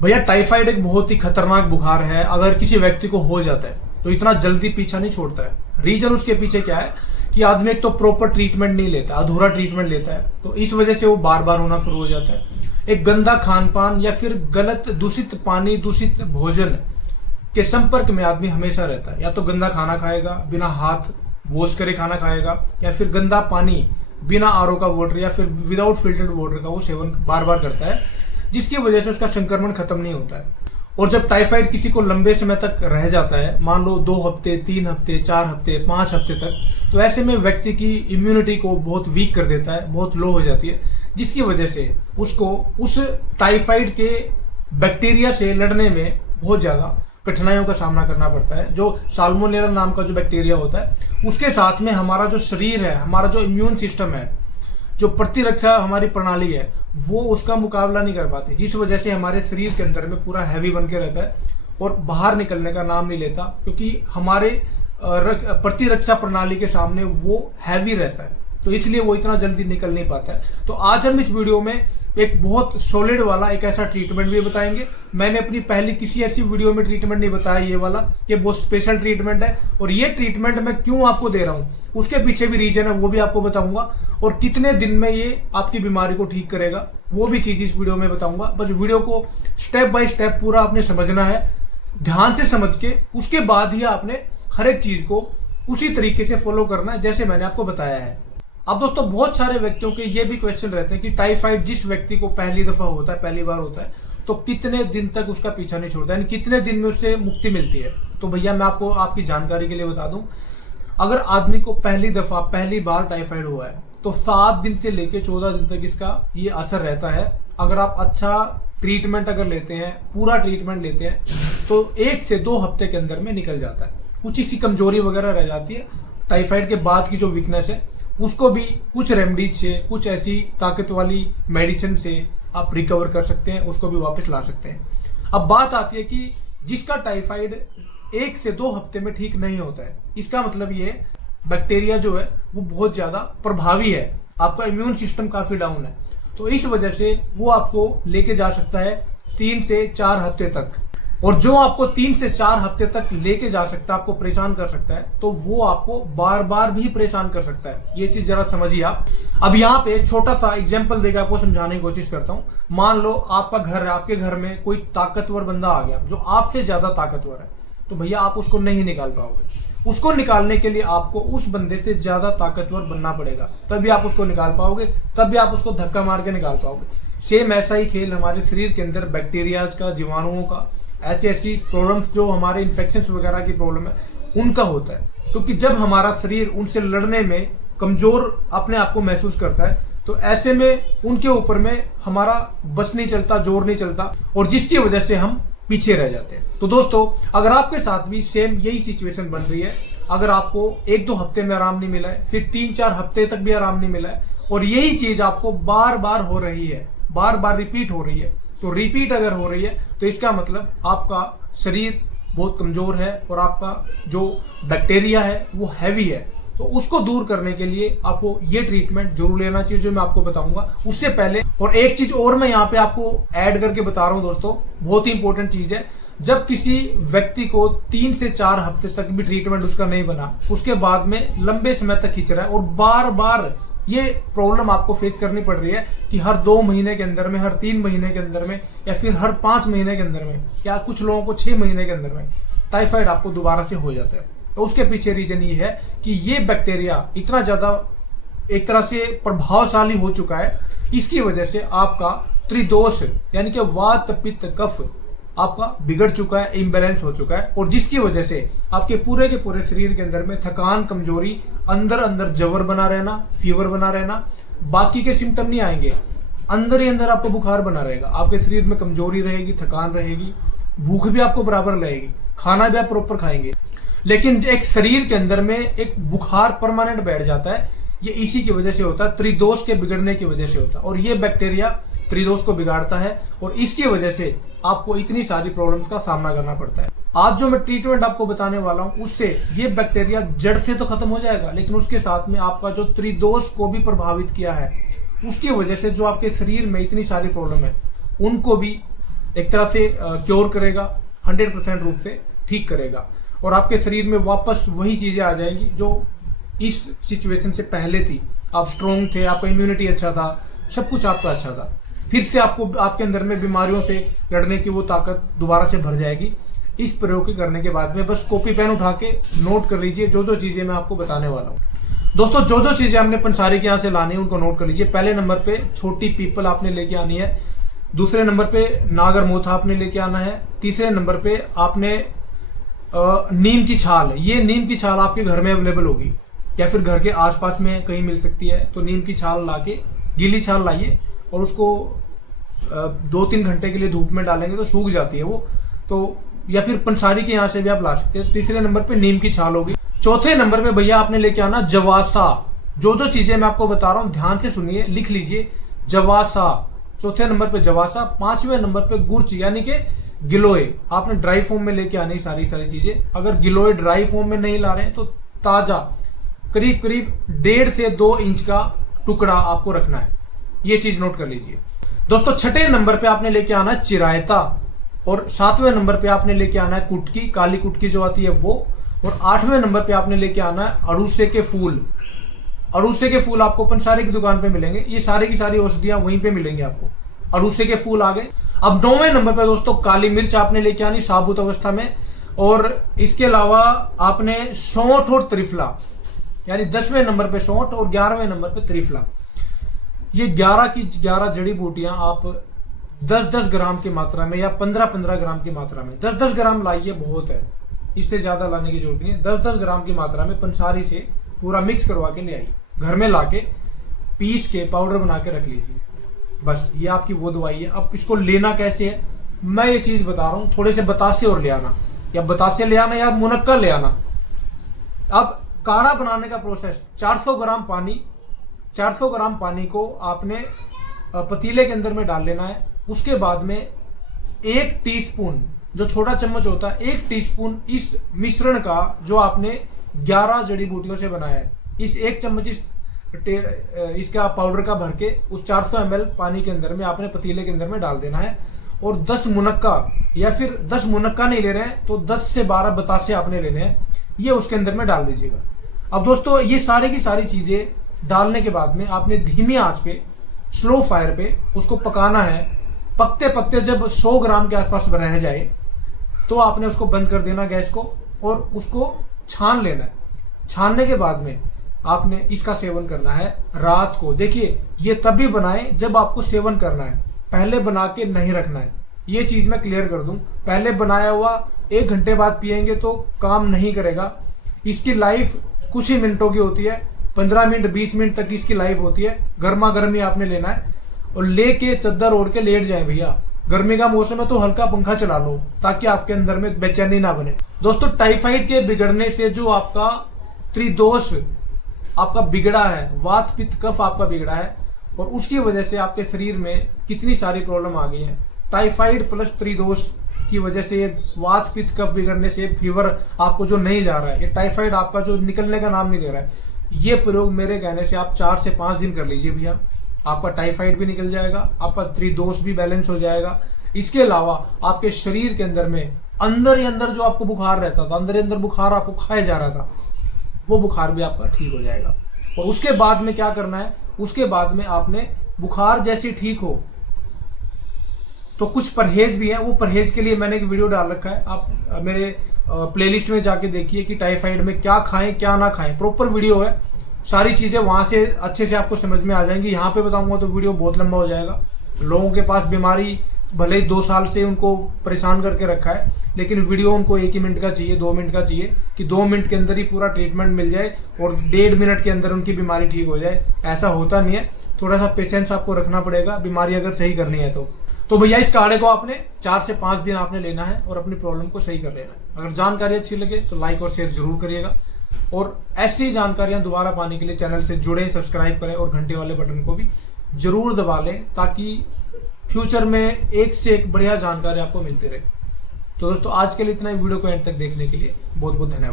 भैया टाइफाइड एक बहुत ही खतरनाक बुखार है। अगर किसी व्यक्ति को हो जाता है तो इतना जल्दी पीछा नहीं छोड़ता है। रीजन उसके पीछे क्या है कि आदमी एक तो प्रॉपर ट्रीटमेंट नहीं लेता, अधूरा ट्रीटमेंट लेता है, तो इस वजह से वो बार बार होना शुरू हो जाता है। एक गंदा खान पान या फिर गलत दूषित पानी, दूषित भोजन के संपर्क में आदमी हमेशा रहता है। या तो गंदा खाना खाएगा, बिना हाथ वॉश करे खाना खाएगा, या फिर गंदा पानी बिना आरओ का वाटर या फिर विदाउट फिल्टर्ड वाटर का वो सेवन बार बार करता है, जिसकी वजह से उसका संक्रमण खत्म नहीं होता है। और जब टाइफाइड किसी को लंबे समय तक रह जाता है, मान लो 2 हफ्ते, 3 हफ्ते, 4 हफ्ते, 5 हफ्ते तक, तो ऐसे में व्यक्ति की इम्यूनिटी को बहुत वीक कर देता है, बहुत लो हो जाती है, जिसकी वजह से उसको उस टाइफाइड के बैक्टीरिया से लड़ने में बहुत ज्यादा कठिनाइयों का सामना करना पड़ता है। जो साल्मोनेला नाम का जो बैक्टीरिया होता है, उसके साथ में हमारा जो शरीर है, हमारा जो इम्यून सिस्टम है, जो प्रतिरक्षा हमारी प्रणाली है, वो उसका मुकाबला नहीं कर पाती, जिस वजह से हमारे शरीर के अंदर में पूरा हैवी बन के रहता है और बाहर निकलने का नाम नहीं लेता, क्योंकि हमारे प्रतिरक्षा प्रणाली के सामने वो हैवी रहता है, तो इसलिए वो इतना जल्दी निकल नहीं पाता है। तो आज हम इस वीडियो में एक बहुत सॉलिड वाला एक ऐसा ट्रीटमेंट भी बताएंगे। मैंने अपनी पहली किसी ऐसी वीडियो में ट्रीटमेंट नहीं बताया, ये वाला, ये बहुत स्पेशल ट्रीटमेंट है। और ये ट्रीटमेंट मैं क्यों आपको दे रहा हूँ, उसके पीछे भी रीजन है, वो भी आपको बताऊंगा। और कितने दिन में ये आपकी बीमारी को ठीक करेगा, वो भी चीज इस वीडियो में बताऊंगा। बस वीडियो को स्टेप बाय स्टेप पूरा आपने समझना है, ध्यान से समझ के उसके बाद ही आपने हर एक चीज को उसी तरीके से फॉलो करना है जैसे मैंने आपको बताया है। अब दोस्तों, बहुत सारे व्यक्तियों के ये भी क्वेश्चन रहते हैं कि टाइफाइड जिस व्यक्ति को पहली दफा होता है, पहली बार होता है, तो कितने दिन तक उसका पीछा नहीं छोड़ता, यानी कितने दिन में उससे मुक्ति मिलती है। तो भैया मैं आपको आपकी जानकारी के लिए बता दूं, अगर आदमी को पहली दफा पहली बार टाइफाइड हुआ है तो 7 दिन से लेकर 14 दिन तक इसका ये असर रहता है। अगर आप अच्छा ट्रीटमेंट अगर लेते हैं, पूरा ट्रीटमेंट लेते हैं, तो 1 से 2 हफ्ते के अंदर में निकल जाता है। कुछ इसी कमजोरी वगैरह रह जाती है, टाइफाइड के बाद की जो वीकनेस है, उसको भी कुछ रेमडीज से, कुछ ऐसी ताकत वाली मेडिसिन से आप रिकवर कर सकते हैं, उसको भी वापस ला सकते हैं। अब बात आती है कि जिसका टाइफाइड 1 से 2 हफ्ते में ठीक नहीं होता है, इसका मतलब ये बैक्टीरिया जो है वो बहुत ज्यादा प्रभावी है, आपका इम्यून सिस्टम काफी डाउन है, तो इस वजह से वो आपको लेके जा सकता है 3 से 4 हफ्ते तक। और जो आपको 3 से 4 हफ्ते तक लेके जा सकता है, आपको परेशान कर सकता है, तो वो आपको बार बार भी परेशान कर सकता है। ये चीज जरा समझिए आप। अब यहाँ पे एक छोटा सा एग्जांपल देकर आपको समझाने की कोशिश करता हूँ। मान लो आपका घर है, आपके घर में कोई ताकतवर बंदा आ गया जो आपसे ज्यादा ताकतवर है, तो भैया आप उसको नहीं निकाल पाओगे। उसको निकालने के लिए आपको उस बंदे से ज्यादा ताकतवर बनना पड़ेगा, तभी आप उसको निकाल पाओगे, तभी आप उसको धक्का मार के निकाल पाओगे। सेम ऐसा ही खेल हमारे शरीर के अंदर बैक्टीरियाज का, जीवाणुओं का, ऐसी प्रॉब्लम्स जो हमारे इन्फेक्शंस वगैरह की प्रॉब्लम है, उनका होता है। क्योंकि जब हमारा शरीर उनसे लड़ने में कमजोर अपने आप को महसूस करता है, तो ऐसे में उनके ऊपर में हमारा बस नहीं चलता, जोर नहीं चलता, और जिसकी वजह से हम पीछे रह जाते हैं। तो दोस्तों, अगर आपके साथ भी सेम यही सिचुएशन बन रही है, अगर आपको 1-2 हफ्ते में आराम नहीं मिला है, फिर 3-4 हफ्ते तक भी आराम नहीं मिला है, और यही चीज आपको बार बार हो रही है, बार बार रिपीट हो रही है, तो रिपीट अगर हो रही है तो इसका मतलब आपका शरीर बहुत कमजोर है और आपका जो बैक्टीरिया है वो हैवी है। तो उसको दूर करने के लिए आपको ये ट्रीटमेंट जरूर लेना चाहिए, जो मैं आपको बताऊंगा। उससे पहले और एक चीज और मैं यहाँ पे आपको ऐड करके बता रहा हूँ दोस्तों, बहुत ही इंपॉर्टेंट चीज है। जब किसी व्यक्ति को 3 से 4 हफ्ते तक भी ट्रीटमेंट उसका नहीं बना, उसके बाद में लंबे समय तक खींच रहा है और बार बार ये प्रॉब्लम आपको फेस करनी पड़ रही है कि हर 2 महीने के अंदर में, हर 3 महीने के अंदर में, या फिर हर 5 महीने के अंदर में, या कुछ लोगों को 6 महीने के अंदर में टाइफाइड आपको दोबारा से हो जाता है, तो उसके पीछे रीजन ये है कि ये बैक्टीरिया इतना ज्यादा एक तरह से प्रभावशाली हो चुका है, इसकी वजह से आपका त्रिदोष यानी कि वात, पित्त, कफ आपका बिगड़ चुका है, इम्बैलेंस हो चुका है, और जिसकी वजह से आपके पूरे के पूरे शरीर के अंदर में थकान, कमजोरी, अंदर अंदर जवर बना रहना, फीवर बना रहना, बाकी के सिम्टम नहीं आएंगे, अंदर ही अंदर आपको बुखार बना रहेगा, आपके शरीर में कमजोरी रहेगी, थकान रहेगी, भूख भी आपको बराबर लगेगी, खाना भी आप प्रॉपर खाएंगे, लेकिन एक शरीर के अंदर में एक बुखार परमानेंट बैठ जाता है। ये इसी की वजह से होता है, त्रिदोष के बिगड़ने की वजह से होता है, और ये बैक्टीरिया त्रिदोष को बिगाड़ता है, और इसकी वजह से आपको इतनी सारी प्रॉब्लम्स का सामना करना पड़ता है। आज जो मैं ट्रीटमेंट आपको बताने वाला हूं, उससे ये बैक्टीरिया जड़ से तो खत्म हो जाएगा, लेकिन उसके साथ में आपका जो त्रिदोष को भी प्रभावित किया है, उसकी वजह से जो आपके शरीर में इतनी सारी प्रॉब्लम है, उनको भी एक तरह से क्योर करेगा, 100% रूप से ठीक करेगा और आपके शरीर में वापस वही चीजें आ जाएंगी जो इस सिचुएशन से पहले थी। आप स्ट्रोंग थे, आपका इम्यूनिटी अच्छा था, सब कुछ आपका अच्छा था। फिर से आपको आपके अंदर में बीमारियों से लड़ने की वो ताकत दोबारा से भर जाएगी। इस प्रयोग के करने के बाद में बस कॉपी पेन उठा के नोट कर लीजिए जो जो चीजें मैं आपको बताने वाला हूँ। दोस्तों जो जो चीजें हमने पंसारी के यहाँ से लानी है उनको नोट कर लीजिए। पहले नंबर पे छोटी पीपल आपने लेके आनी है, दूसरे नंबर पे नागर मोथा आपने लेके आना है, तीसरे नंबर पे आपने नीम की छाल, ये नीम की छाल आपके घर में अवेलेबल होगी या फिर घर के आसपास में कहीं मिल सकती है। तो नीम की छाल लाके, गीली छाल लाइए और उसको 2-3 घंटे के लिए धूप में डालेंगे तो सूख जाती है वो, तो या फिर पंसारी के यहाँ से भी आप ला सकते हैं। तीसरे नंबर पे नीम की छाल होगी। चौथे नंबर पे भैया आपने लेके आना जवासा। जो जो चीजें मैं आपको बता रहा हूँ ध्यान से सुनिए, लिख लीजिए जवासा। चौथे नंबर पे जवासा। पांचवें नंबर पे गुर्च यानी कि गिलोय, आपने ड्राई फॉर्म में लेके आनी सारी चीजें। अगर गिलोय ड्राई फॉर्म में नहीं ला रहे हैं तो ताजा करीब 1.5 से 2 इंच का टुकड़ा आपको रखना है, ये चीज नोट कर लीजिए। दोस्तों छठे नंबर पे आपने लेके आना है चिरायता और 7वें नंबर पे आपने लेके आना है कुटकी, काली कुटकी जो आती है वो, और 8वें नंबर पे आपने लेके आना है अड़ूसे के फूल। अड़ूसे के फूल आपको पंसारी की दुकान पे मिलेंगे, ये सारी की सारी औषधियां वहीं पे मिलेंगी आपको। अड़ूसे के फूल आ गए। अब 9वें नंबर पे दोस्तों काली मिर्च आपने लेके आनी साबुत अवस्था में, और इसके अलावा आपने सौंठ और त्रिफला, यानी 10वें नंबर पे सौंठ और 11वें नंबर पे त्रिफला। ये 11 की 11 जड़ी बूटियां आप 10-10 ग्राम की मात्रा में या 15-15 ग्राम की मात्रा में, 10-10 ग्राम लाइए, बहुत है, इससे ज्यादा लाने की जरूरत नहीं है। 10-10 ग्राम की मात्रा में पंसारी से पूरा मिक्स करवा के ले आइए, घर में लाके पीस के पाउडर बना के रख लीजिए। बस ये आपकी वो दवाई है। अब इसको लेना कैसे है मैं ये चीज बता रहा हूँ, थोड़े से बतासे और ले आना, या बतासे ले आना या मुनक्का ले आना। अब काढ़ा बनाने का प्रोसेस, 400 ग्राम पानी को आपने पतीले के अंदर में डाल लेना है। उसके बाद में 1 टीस्पून, जो छोटा चम्मच होता है, 1 टीस्पून इस मिश्रण का जो आपने 11 जड़ी बूटियों से बनाया है, इस 1 चम्मच इसका पाउडर का भर के उस 400 ml पानी के अंदर में आपने पतीले के अंदर में डाल देना है। और 10 मुनक्का, या फिर 10 मुनक्का नहीं ले रहे हैं तो 10 से 12 बतासे आपने लेने हैं, ये उसके अंदर में डाल दीजिएगा। अब दोस्तों ये सारी की सारी चीजें डालने के बाद में आपने धीमी आंच पे, स्लो फायर पे उसको पकाना है। पकते पकते जब 100 ग्राम के आसपास रह जाए तो आपने उसको बंद कर देना गैस को और उसको छान लेना है। छानने के बाद में आपने इसका सेवन करना है रात को। देखिए ये तभी बनाएं जब आपको सेवन करना है, पहले बना के नहीं रखना है। ये चीज मैं क्लियर कर दूं, पहले बनाया हुआ 1 घंटे बाद पिएंगे तो काम नहीं करेगा। इसकी लाइफ कुछ ही मिनटों की होती है, 15 मिनट 20 मिनट तक इसकी लाइफ होती है। गर्मा गर्मी आपने लेना है और लेके चद्दर ओढ़ के लेट जाए भैया। गर्मी का मौसम है तो हल्का पंखा चला लो ताकि आपके अंदर में बेचैनी ना बने। दोस्तों टाइफाइड के बिगड़ने से जो आपका त्रिदोष आपका बिगड़ा है, वात पित्त कफ आपका बिगड़ा है, और उसकी वजह से आपके शरीर में कितनी सारी प्रॉब्लम आ गई है। टाइफाइड प्लस त्रिदोष की वजह से, वात पित्त कफ बिगड़ने से फीवर आपको जो नहीं जा रहा है, ये टाइफाइड आपका जो निकलने का नाम नहीं ले रहा है, ये प्रयोग मेरे कहने से आप 4 से 5 दिन कर लीजिए भैया। आपका टाइफाइड भी निकल जाएगा, आपका त्रिदोष भी बैलेंस हो जाएगा। इसके अलावा आपके शरीर के अंदर में अंदर ही अंदर जो आपको बुखार रहता था, अंदर ही अंदर बुखार आपको खाया जा रहा था, वो बुखार भी आपका ठीक हो जाएगा। और उसके बाद में क्या करना है, उसके बाद में आपने बुखार जैसे ठीक हो तो कुछ परहेज भी है, वो परहेज के लिए मैंने एक वीडियो डाल रखा है, आप मेरे प्लेलिस्ट में जाके देखिए कि टाइफाइड में क्या खाएं क्या ना खाएं, प्रॉपर वीडियो है। सारी चीजें वहां से अच्छे से आपको समझ में आ जाएंगी। यहाँ पे बताऊंगा तो वीडियो बहुत लंबा हो जाएगा। लोगों के पास बीमारी भले ही 2 साल से उनको परेशान करके रखा है, लेकिन वीडियो उनको 1 ही मिनट का चाहिए, 2 मिनट का चाहिए कि 2 मिनट के अंदर ही पूरा ट्रीटमेंट मिल जाए और 1.5 मिनट के अंदर उनकी बीमारी ठीक हो जाए। ऐसा होता नहीं है, थोड़ा सा पेशेंस आपको रखना पड़ेगा बीमारी अगर सही करनी है तो भैया इस काढ़े को आपने 4 से 5 दिन आपने लेना है और अपनी प्रॉब्लम को सही कर लेना है। अगर जानकारी अच्छी लगे तो लाइक और शेयर जरूर करिएगा, और ऐसी जानकारियां दोबारा पाने के लिए चैनल से जुड़े, सब्सक्राइब करें और घंटे वाले बटन को भी जरूर दबा लें ताकि फ्यूचर में एक से एक बढ़िया जानकारी आपको मिलती रहे। तो दोस्तों आज के लिए इतना ही। वीडियो को एंड तक देखने के लिए बहुत बहुत धन्यवाद।